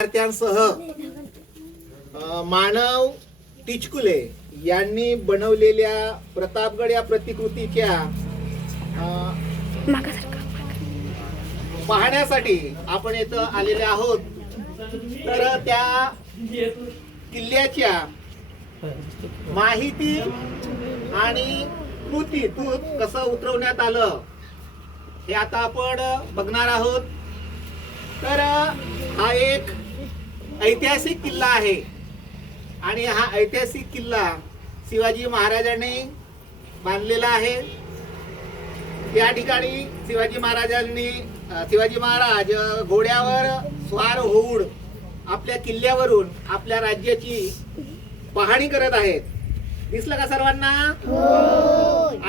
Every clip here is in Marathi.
विद्यार्थ्यांसह मानव टिचकुले यांनी बनवलेल्या प्रतापगड या प्रतिकृतीच्या पाहण्यासाठी आपण इथं आलेले आहोत. तर त्या किल्ल्याच्या माहिती आणि कृती तू कसं उतरवण्यात आलं हे आता आपण बघणार आहोत. तर हा एक ऐतिहासिक किल्ला आहे. आणि हा ऐतिहासिक किल्ला शिवाजी महाराजांनी बांधलेला आहे. या ठिकाणी शिवाजी महाराजांनी शिवाजी महाराज घोड्यावर स्वार होऊन आपल्या किल्ल्यावरून आपल्या राज्याची पाहणी करत आहेत. दिसलं का सर्वांना?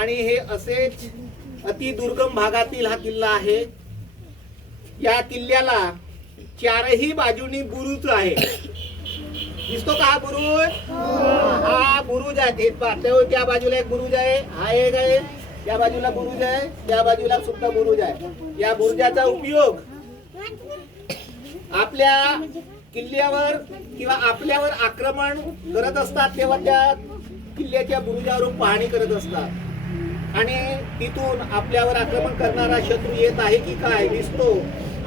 आणि हे असेच अति दुर्गम भागातील हा किल्ला आहे. या किल्ल्याला चारही बाजूनी बुरुज आहे. दिसतो का हा बुरुज? हा बुरुज आहे. त्या बाजूला एक बुरुज आहे. हा एक आहे. त्या बाजूला बुरुज आहे. त्या बाजूला सुद्धा बुरुज आहे. या बुरुजाचा उपयोग आपल्या किल्ल्यावर किंवा आपल्यावर आक्रमण करत असतात तेव्हा त्या किल्ल्याच्या बुरुजावरून पाहणी करत असतात. आणि तिथून आपल्यावर आक्रमण करणारा शत्रू येत आहे की काय? दिसतो.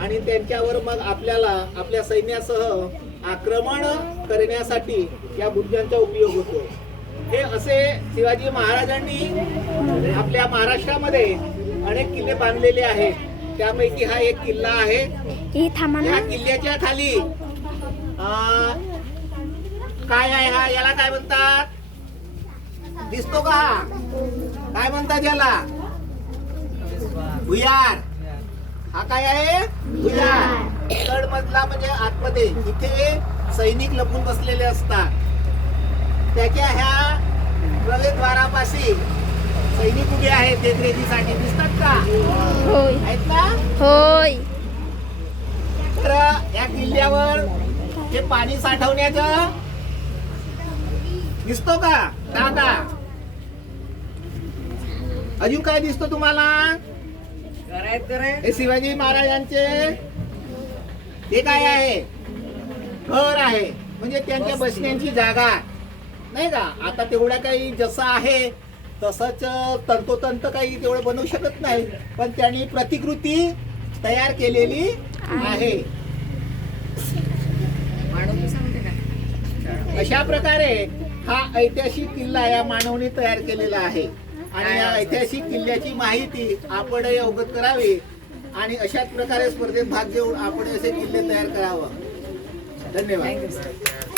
आणि त्यांच्यावर मग आपल्याला आपल्या सैन्यासह आक्रमण करण्यासाठी या बुरुजांचा उपयोग होतो. हे असे शिवाजी महाराजांनी आपल्या महाराष्ट्रामध्ये अनेक किल्ले बांधलेले आहेत. त्यापैकी हा एक किल्ला आहे. या किल्ल्याच्या खाली काय आहे हा? याला काय म्हणतात? दिसतो का हा? काय म्हणतात याला? भुयार. हा काय आहे? तड मधला म्हणजे आतमध्ये. इथे सैनिक लपून बसलेले असतात. त्याच्या ह्या प्रवेशद्वारापाशी सैनिक उभे आहेत देखरेखीसाठी दिसतात का? होय. आहेत का होय. तर या किल्ल्यावर हे पाणी साठवण्याचं दिसतो का? दादा. अजून काय दिसतो तुम्हाला? हे शिवाजी महाराजांचे हे काय आहे? घर आहे. म्हणजे त्यांच्या बसण्याची जागा. नाही का? आता तेवढ्या काही जसं आहे तसंच तंतोतंत काही तेवढं बनवू शकत नाही. पण त्यांनी प्रतिकृती तयार केलेली आहे. अशा प्रकारे हा ऐतिहासिक किल्ला या मानवने तयार केलेला आहे. आणि या ऐतिहासिक किल्ल्याची माहिती आपण अवगत करावी आणि अशाच प्रकारे स्पर्धेत भाग घेऊन आपण असे किल्ले तयार करावं. धन्यवाद.